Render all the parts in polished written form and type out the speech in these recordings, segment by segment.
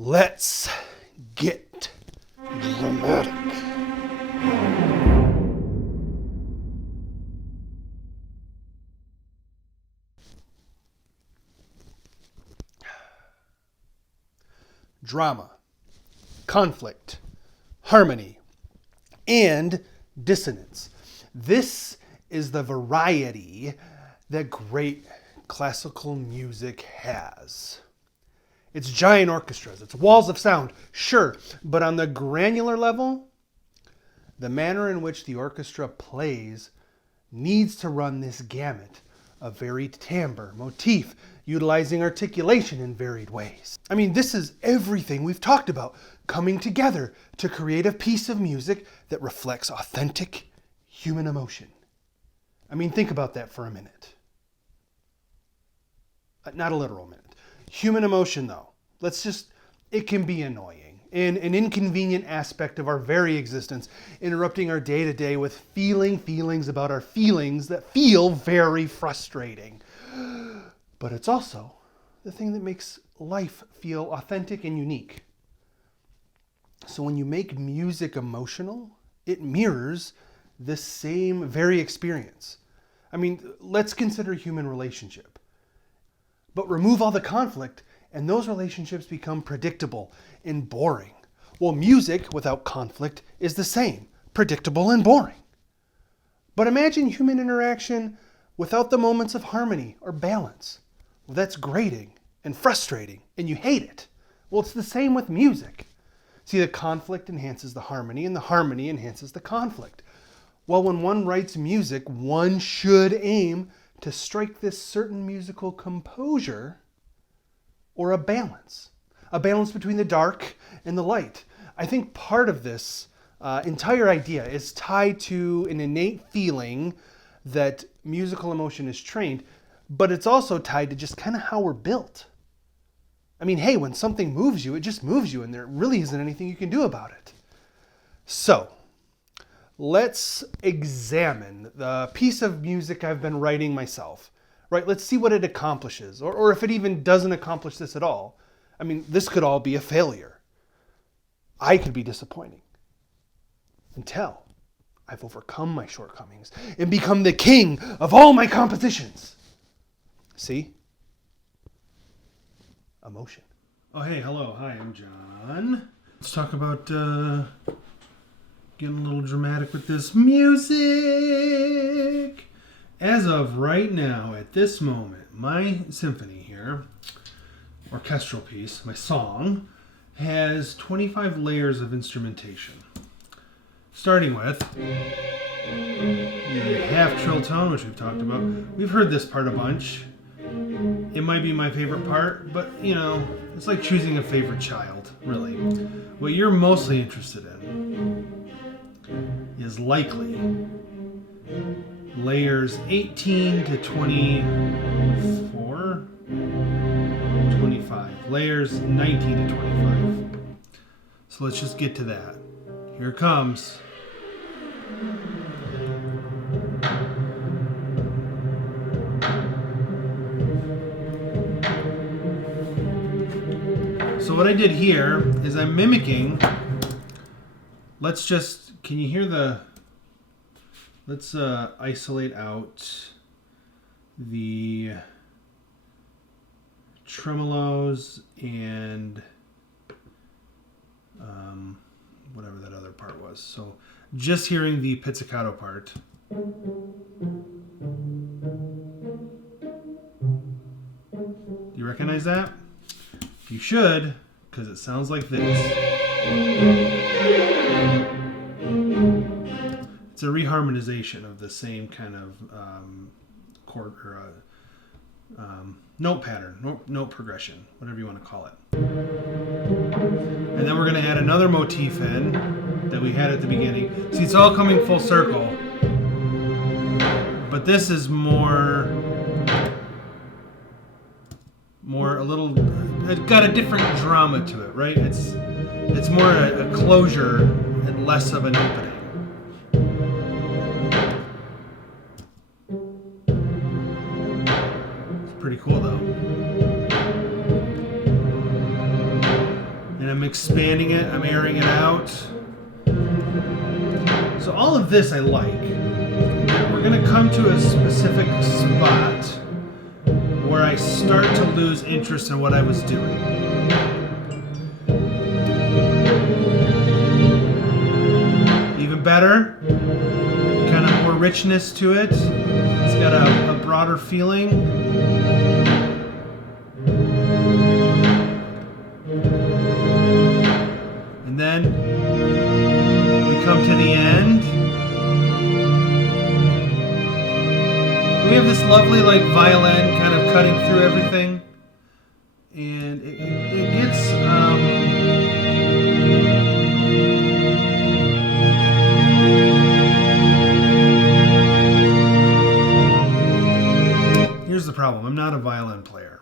Let's get dramatic. Drama, conflict, harmony, and dissonance. This is the variety that great classical music has. It's giant orchestras, it's walls of sound, sure, but on the granular level, the manner in which the orchestra plays needs to run this gamut of varied timbre, motif, utilizing articulation in varied ways. I mean, this is everything we've talked about, coming together to create a piece of music that reflects authentic human emotion. I mean, think about that for a minute. Not a literal minute. Human emotion, though, it can be annoying and an inconvenient aspect of our very existence, interrupting our day-to-day with feelings about our feelings that feel very frustrating. But it's also the thing that makes life feel authentic and unique. So when you make music emotional, it mirrors this same very experience. I mean, let's consider human relationship. But remove all the conflict, and those relationships become predictable and boring. Well, music without conflict is the same, predictable and boring. But imagine human interaction without the moments of harmony or balance. Well, that's grating and frustrating, and you hate it. Well, it's the same with music. See, the conflict enhances the harmony, and the harmony enhances the conflict. Well, when one writes music, one should aim to strike this certain musical composure or a balance between the dark and the light. I think part of this entire idea is tied to an innate feeling that musical emotion is trained, but it's also tied to just kind of how we're built. I mean, hey, when something moves you, it just moves you, and there really isn't anything you can do about it. So, let's examine the piece of music I've been writing myself, right? Let's see what it accomplishes, or if it even doesn't accomplish this at all. I mean, this could all be a failure. I could be disappointing until I've overcome my shortcomings and become the king of all my compositions. See? Emotion. Oh, hey, hello. Hi, I'm John. Let's talk about getting a little dramatic with this music. As of right now, at this moment, my symphony here, orchestral piece, my song, has 25 layers of instrumentation. Starting with the half trill tone, which we've talked about. We've heard this part a bunch. It might be my favorite part, but you know, it's like choosing a favorite child, really. What you're mostly interested in is likely layers 18 to 24, 25, layers 19 to 25. So let's just get to that. Here it comes. So what I did here is I'm mimicking, let's isolate out the tremolos and whatever that other part was. So just hearing the pizzicato part. Do you recognize that? You should, because it sounds like this. It's a reharmonization of the same kind of chord or note pattern, note progression, whatever you want to call it. And then we're going to add another motif in that we had at the beginning. See, it's all coming full circle, but this is more a little, it's got a different drama to it, right? It's more a closure and less of an opening. It's pretty cool though. expanding it, I'm airing it out. So all of this I like. We're going to come to a specific spot where I start to lose interest in what I was doing. Even better, kind of more richness to it. It's got a broader feeling. And then we come to the end. We have this lovely like violin kind of cutting through everything, and it gets here's the problem. I'm not a violin player,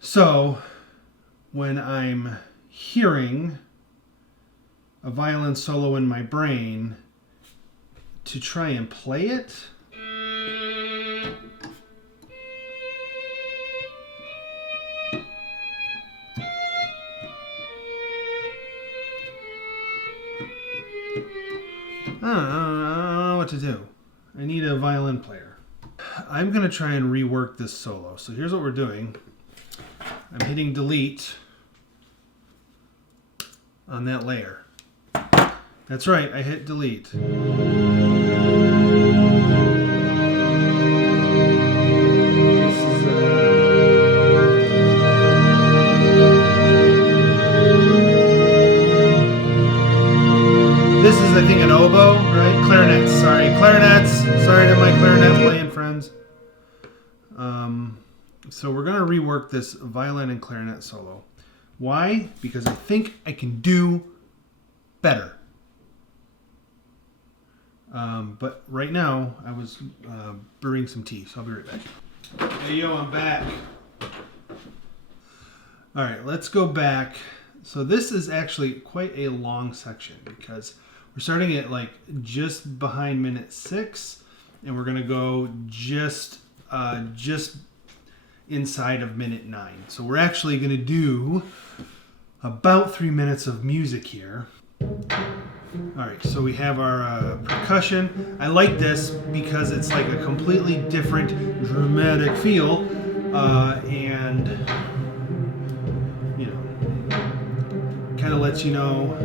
so when I'm hearing a violin solo in my brain, to try and play it, I don't know what to do. I need a violin player. I'm going to try and rework this solo. So here's what we're doing. I'm hitting delete on that layer. That's right, I hit delete. This is, I think, an oboe, right? Clarinets, sorry. Clarinets. Sorry to my clarinet playing friends. So we're going to rework this violin and clarinet solo. Why? Because I think I can do better. But right now, I was brewing some tea, so I'll be right back. Hey, yo, I'm back. All right, let's go back. So this is actually quite a long section because we're starting at like just behind minute 6, and we're gonna go just inside of minute 9. So we're actually gonna do about 3 minutes of music here. All right, so we have our percussion. I like this because it's like a completely different dramatic feel, and you know, kind of lets you know,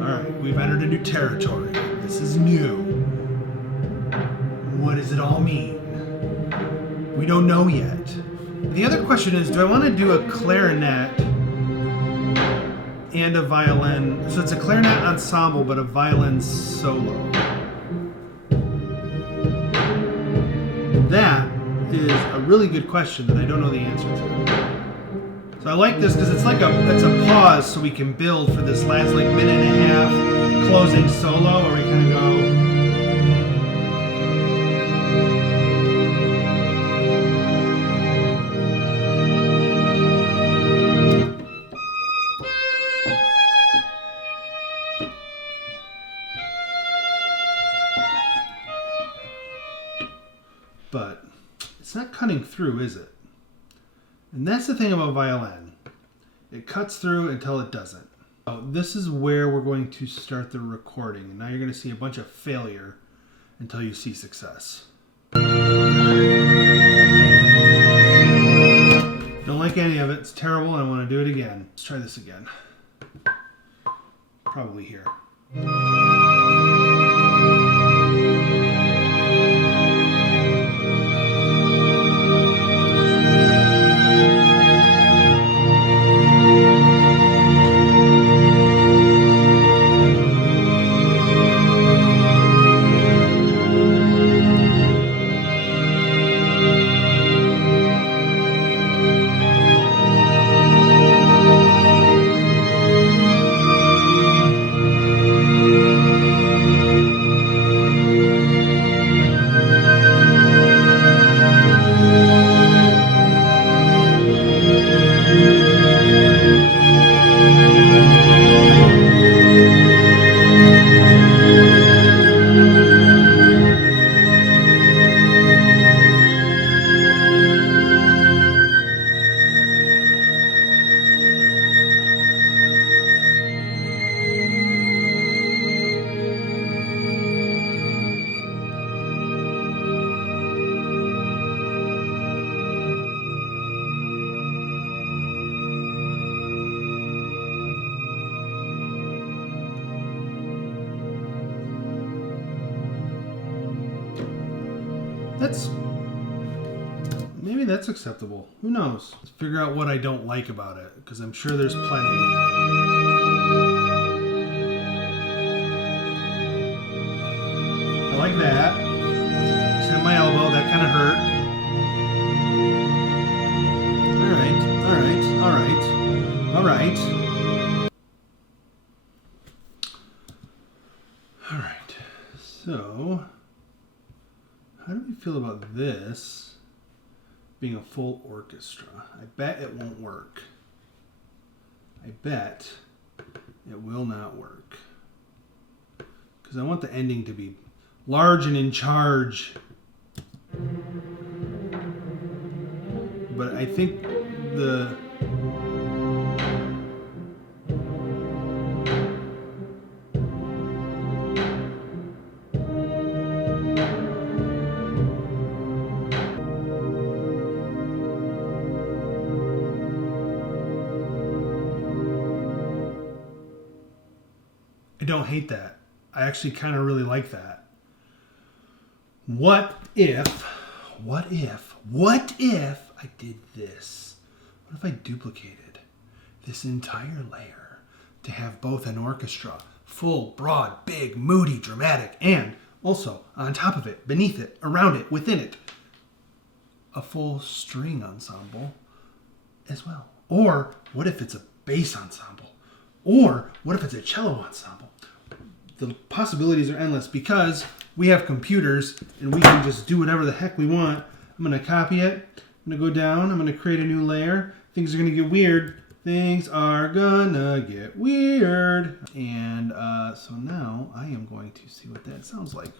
all right, we've entered a new territory. This is new. What does it all mean? We don't know yet. The other question is, do I want to do a clarinet and a violin? So it's a clarinet ensemble, but a violin solo. That is a really good question that I don't know the answer to. So I like this because it's a pause so we can build for this last like minute and a half closing solo where we kind of go. But it's not cutting through, is it? And that's the thing about violin. It cuts through until it doesn't. So this is where we're going to start the recording. And now you're going to see a bunch of failure until you see success. Don't like any of it. It's terrible and I want to do it again. Let's try this again. Probably here. Maybe that's acceptable. Who knows? Let's figure out what I don't like about it, because I'm sure there's plenty. I like that. Just hit my elbow. That kind of hurt. All right. So, how do we feel about this being a full orchestra? I bet it won't work. I bet it will not work. Because I want the ending to be large and in charge. But I think I don't hate that. I actually kind of really like that. What if I did this? What if I duplicated this entire layer to have both an orchestra, full, broad, big, moody, dramatic, and also on top of it, beneath it, around it, within it, a full string ensemble as well? Or what if it's a bass ensemble? Or what if it's a cello ensemble? The possibilities are endless because we have computers and we can just do whatever the heck we want. I'm going to copy it. I'm going to go down. I'm going to create a new layer. Things are going to get weird. Things are going to get weird. And so now I am going to see what that sounds like.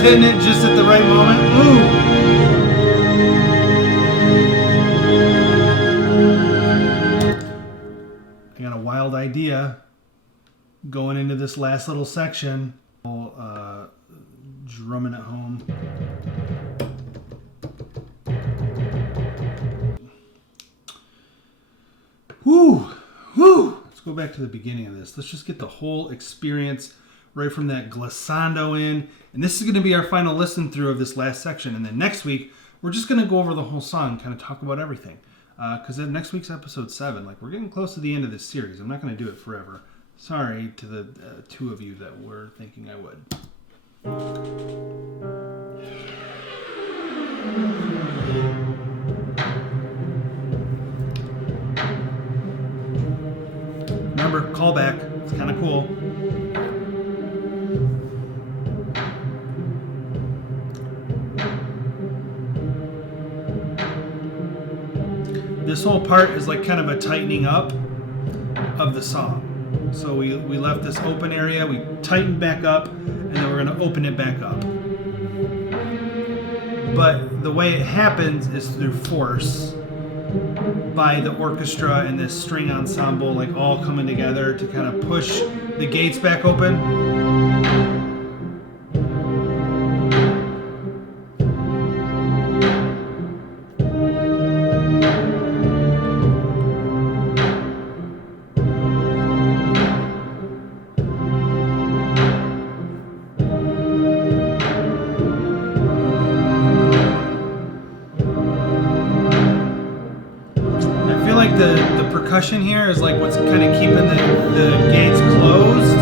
Hitting it just at the right moment. Ooh! I got a wild idea going into this last little section. Drumming at home. Woo! Let's go back to the beginning of this. Let's just get the whole experience right from that glissando in. And this is going to be our final listen through of this last section. And then next week, we're just going to go over the whole song, kind of talk about everything. Because then next week's episode 7. Like, we're getting close to the end of this series. I'm not going to do it forever. Sorry to the two of you that were thinking I would. Remember, callback. It's kind of cool. This whole part is like kind of a tightening up of the song. So we left this open area, we tightened back up, and then we're going to open it back up. But the way it happens is through force by the orchestra and this string ensemble, like all coming together to kind of push the gates back open. The percussion here is like what's kind of keeping the gates closed.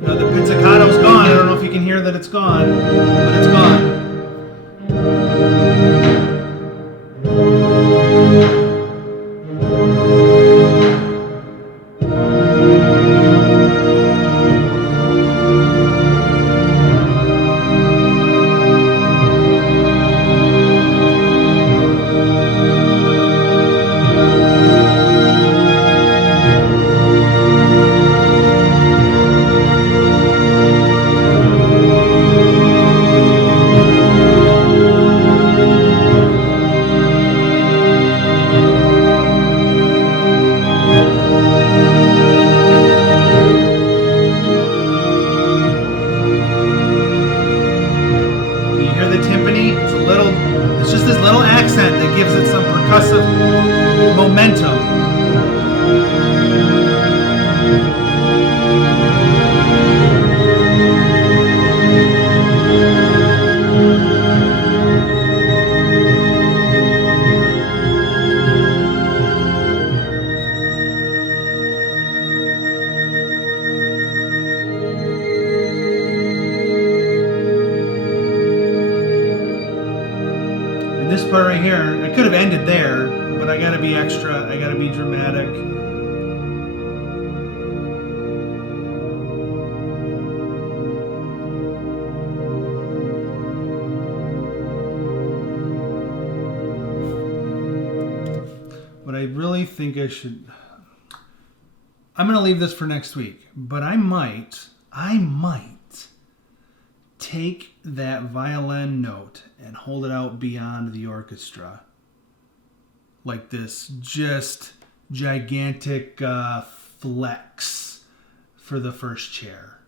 Now the pizzicato's gone. I don't know if you can hear that it's gone, but it's gone. part right here. I could have ended there, but I gotta be extra. I gotta be dramatic. What I really think I should... I'm going to leave this for next week, but I might take that violin note and hold it out beyond the orchestra. Like this just gigantic flex for the first chair.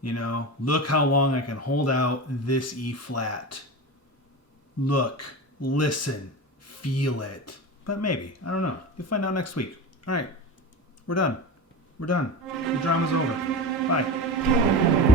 You know, look how long I can hold out this E flat. Look, listen, feel it. But maybe, I don't know. You'll find out next week. All right, we're done. We're done. The drama's over. Bye.